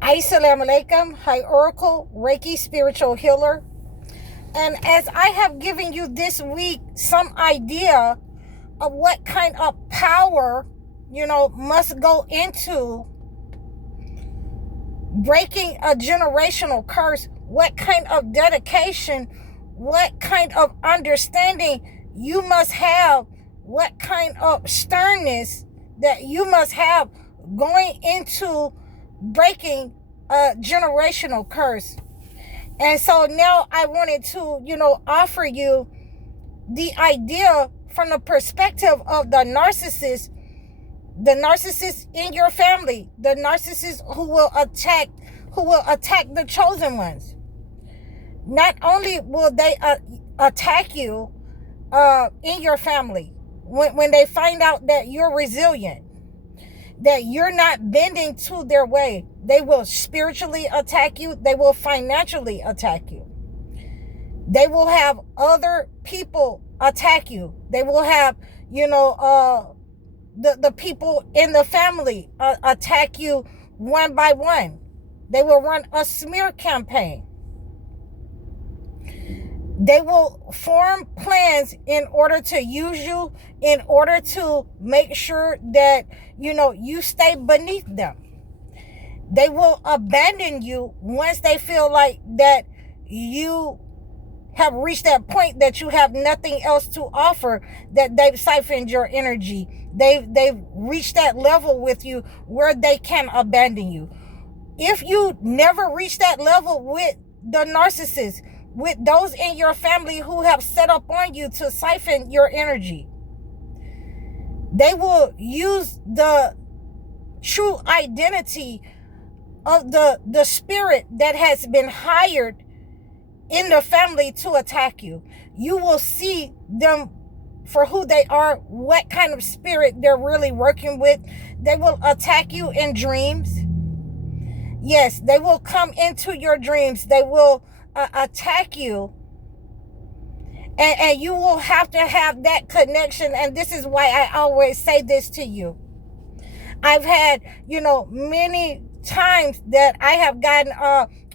Assalamu alaikum. Hi, Oracle, Reiki spiritual healer. And as I have given you this week some idea of what kind of power, must go into breaking a generational curse, what kind of dedication, what kind of understanding you must have, what kind of sternness that you must have going into breaking a generational curse. And so now I wanted to, offer you the idea from the perspective of the narcissist in your family, the narcissist who will attack the chosen ones. Not only will they attack you in your family when they find out that you're resilient, that you're not bending to their way, they will spiritually attack you. They will financially attack you. They will have other people attack you. They will have, the people in the family attack you one by one. They will run a smear campaign. They will form plans in order to use you, in order to make sure that, you stay beneath them. They will abandon you once they feel like that you have reached that point that you have nothing else to offer, that they've siphoned your energy. They've reached that level with you where they can abandon you. If you never reach that level with the narcissist, with those in your family who have set up on you to siphon your energy, they will use the true identity of the spirit that has been hired in the family to attack you. You will see them for who they are, what kind of spirit they're really working with. They will attack you in dreams. Yes, they will come into your dreams. They will attack you. And you will have to have that connection. And this is why I always say this to you. I've had, many times that I have gotten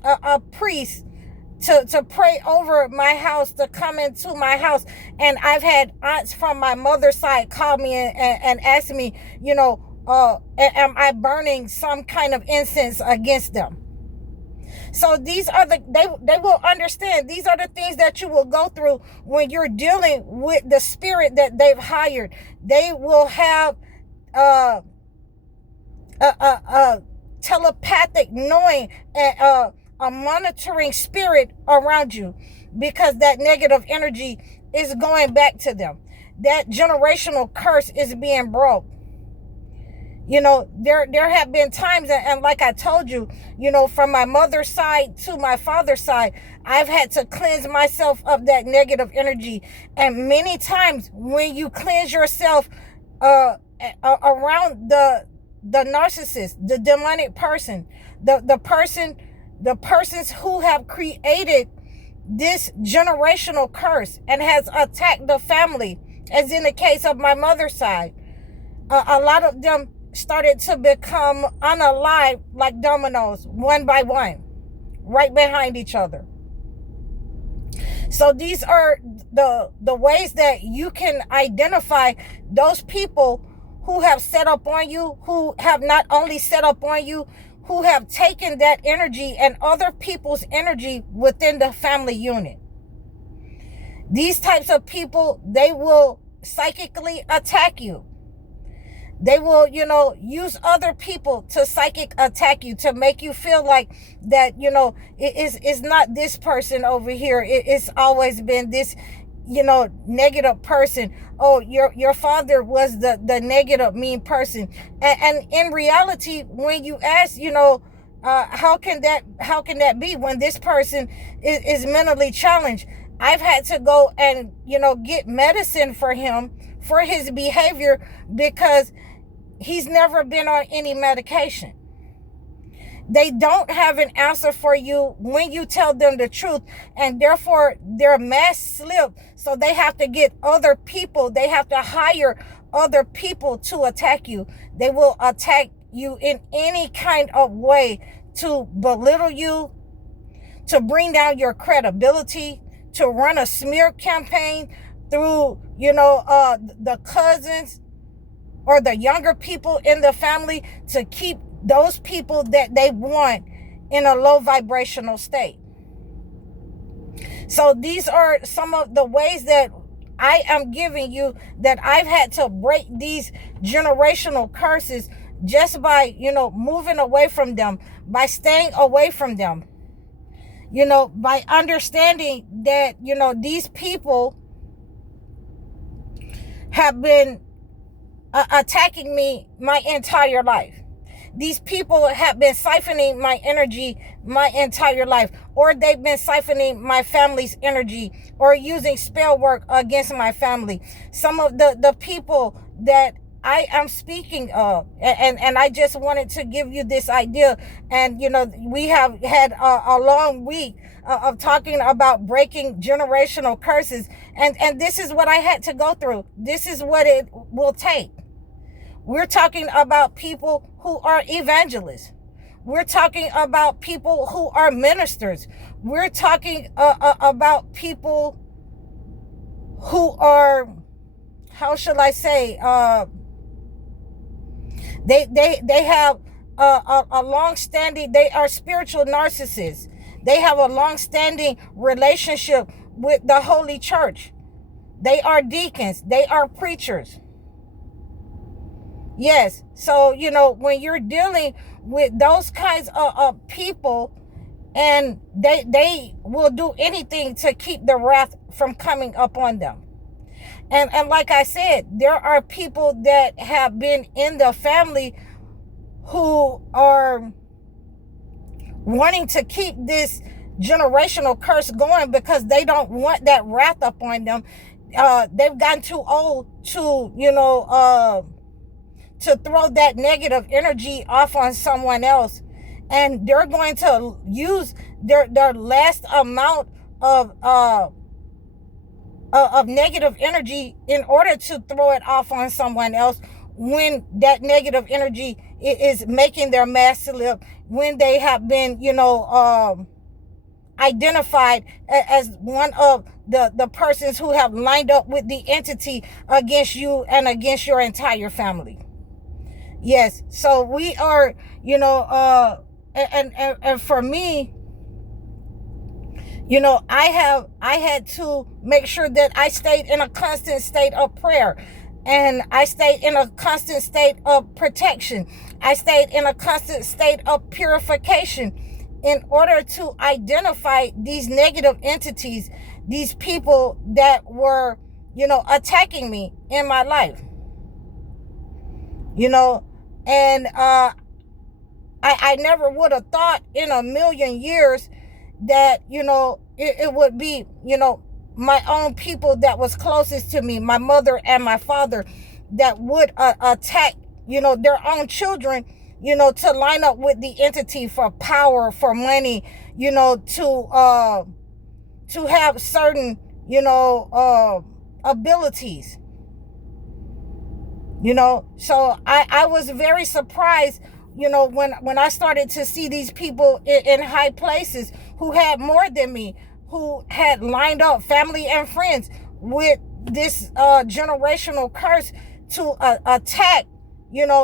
a priest to pray over my house, to come into my house. And I've had aunts from my mother's side call me and ask me, am I burning some kind of incense against them? So these are they will understand. These are the things that you will go through when you're dealing with the spirit that they've hired. They will have a telepathic knowing, a monitoring spirit around you, because that negative energy is going back to them. That generational curse is being broke. There have been times, and like I told you, from my mother's side to my father's side, I've had to cleanse myself of that negative energy. And many times when you cleanse yourself around the narcissist, the demonic person, the persons who have created this generational curse and has attacked the family, as in the case of my mother's side, a lot of them started to become unalive like dominoes, one by one, right behind each other. So these are the ways that you can identify those people who have set up on you, who have not only set up on you, who have taken that energy and other people's energy within the family unit. These types of people, they will psychically attack you. They will, use other people to psychic attack you, to make you feel like that, it's not this person over here. It's always been this, negative person. Oh, your father was the negative, mean person. And in reality, when you ask, how can that be when this person is mentally challenged? I've had to go and, get medicine for him, for his behavior, because he's never been on any medication. They don't have an answer for you when you tell them the truth, and therefore their mask slip. So they have to get other people. They have to hire other people to attack you. They will attack you in any kind of way to belittle you, to bring down your credibility, to run a smear campaign through, the cousins or the younger people in the family, to keep those people that they want in a low vibrational state. So these are some of the ways that I am giving you that I've had to break these generational curses just by, moving away from them, by staying away from them, by understanding that, these people have been attacking me my entire life. These people have been siphoning my energy my entire life, or they've been siphoning my family's energy, or using spell work against my family. Some of the people that I am speaking of, and I just wanted to give you this idea. And we have had a long week of talking about breaking generational curses, and this is what I had to go through. This is what it will take. We're talking about people who are evangelists. We're talking about people who are ministers. We're talking about people who are, how shall I say, they have a long-standing, they are spiritual narcissists. They have a long-standing relationship with the Holy Church. They are deacons. They are preachers. Yes. So, when you're dealing with those kinds of people, and they will do anything to keep the wrath from coming upon them. And like I said, there are people that have been in the family who are wanting to keep this generational curse going because they don't want that wrath upon them. They've gotten too old to throw that negative energy off on someone else, and they're going to use their last amount of negative energy in order to throw it off on someone else, when that negative energy is making their mass slip, when they have been identified as one of the persons who have lined up with the entity against you and against your entire family. Yes. So we are, and for me, I had to make sure that I stayed in a constant state of prayer, and I stayed in a constant state of protection. I stayed in a constant state of purification in order to identify these negative entities, these people that were, attacking me in my life. And I never would have thought in a million years that, it would be, my own people that was closest to me, my mother and my father, that would attack, their own children, to line up with the entity for power, for money, to have certain, abilities. So I was very surprised, when I started to see these people in high places who had more than me, who had lined up, family and friends, with this generational curse to attack,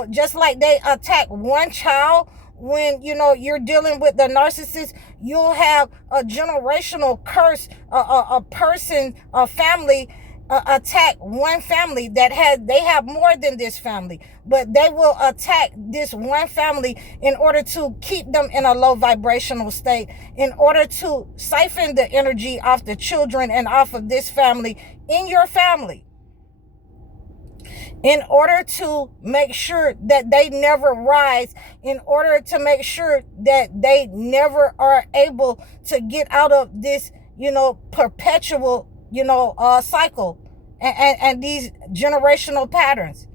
just like they attack one child. When, you're dealing with the narcissist, you'll have a generational curse, a person, a family, attack one family that they have more than this family, but they will attack this one family in order to keep them in a low vibrational state, in order to siphon the energy off the children and off of this family in your family, in order to make sure that they never rise, in order to make sure that they never are able to get out of this, perpetual, cycle, and these generational patterns,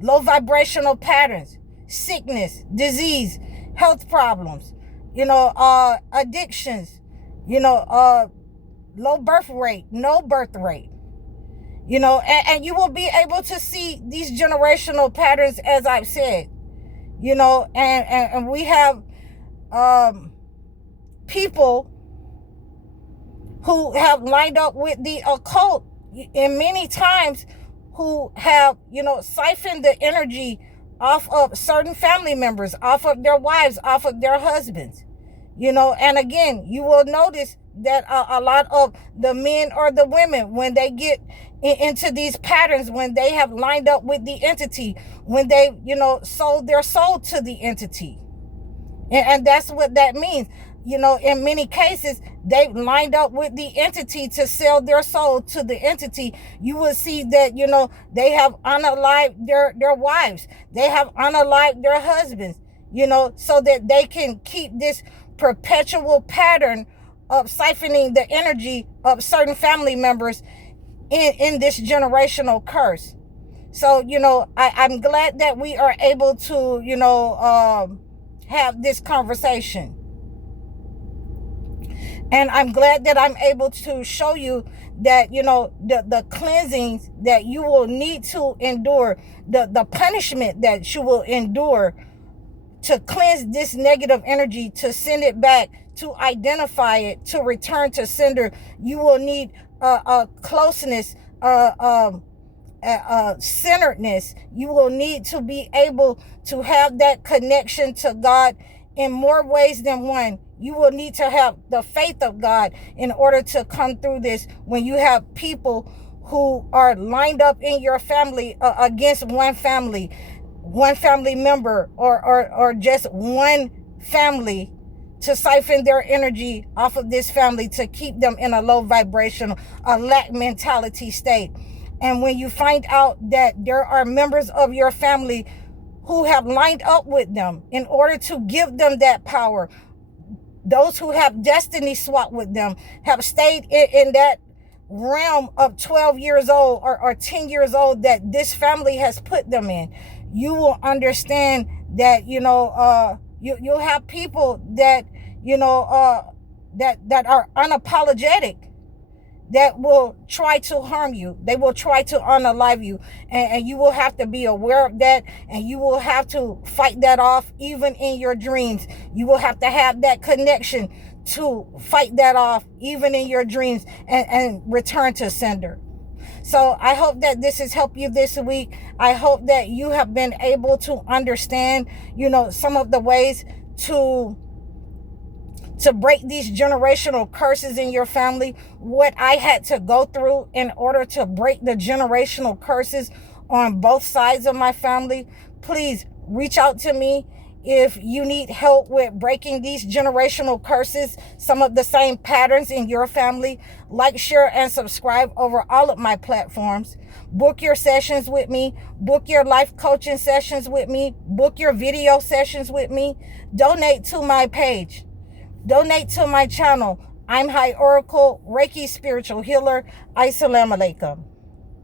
low vibrational patterns, sickness, disease, health problems, addictions, low birth rate, no birth rate, and you will be able to see these generational patterns, as I've said, and we have people who have lined up with the occult, and many times who have, siphoned the energy off of certain family members, off of their wives, off of their husbands. And again, you will notice that a lot of the men or the women, when they get into these patterns, when they have lined up with the entity, when they, sold their soul to the entity. And that's what that means. In many cases, they lined up with the entity to sell their soul to the entity. You will see that, they have unalived their wives. They have unalived their husbands, so that they can keep this perpetual pattern of siphoning the energy of certain family members in this generational curse. So, I'm glad that we are able to, have this conversation. And I'm glad that I'm able to show you that, the cleansings that you will need to endure, the punishment that you will endure to cleanse this negative energy, to send it back, to identify it, to return to sender. You will need a closeness, centeredness. You will need to be able to have that connection to God in more ways than one. You will need to have the faith of God in order to come through this. When you have people who are lined up in your family against one family member, or just one family, to siphon their energy off of this family, to keep them in a low vibrational, a lack mentality state. And when you find out that there are members of your family who have lined up with them in order to give them that power, those who have destiny swapped with them, have stayed in that realm of 12 years old or 10 years old that this family has put them in, you will understand that, you'll have people that, that are unapologetic, that will try to harm you. They will try to unalive you. And you will have to be aware of that. And you will have to fight that off even in your dreams. You will have to have that connection to fight that off even in your dreams, and return to sender. So I hope that this has helped you this week. I hope that you have been able to understand, some of the ways to break these generational curses in your family, what I had to go through in order to break the generational curses on both sides of my family. Please reach out to me if you need help with breaking these generational curses, some of the same patterns in your family. Like, share, and subscribe over all of my platforms. Book your sessions with me. Book your life coaching sessions with me. Book your video sessions with me. Donate to my page. Donate to my channel. I'm High Oracle, Reiki Spiritual Healer. Assalamu alaikum.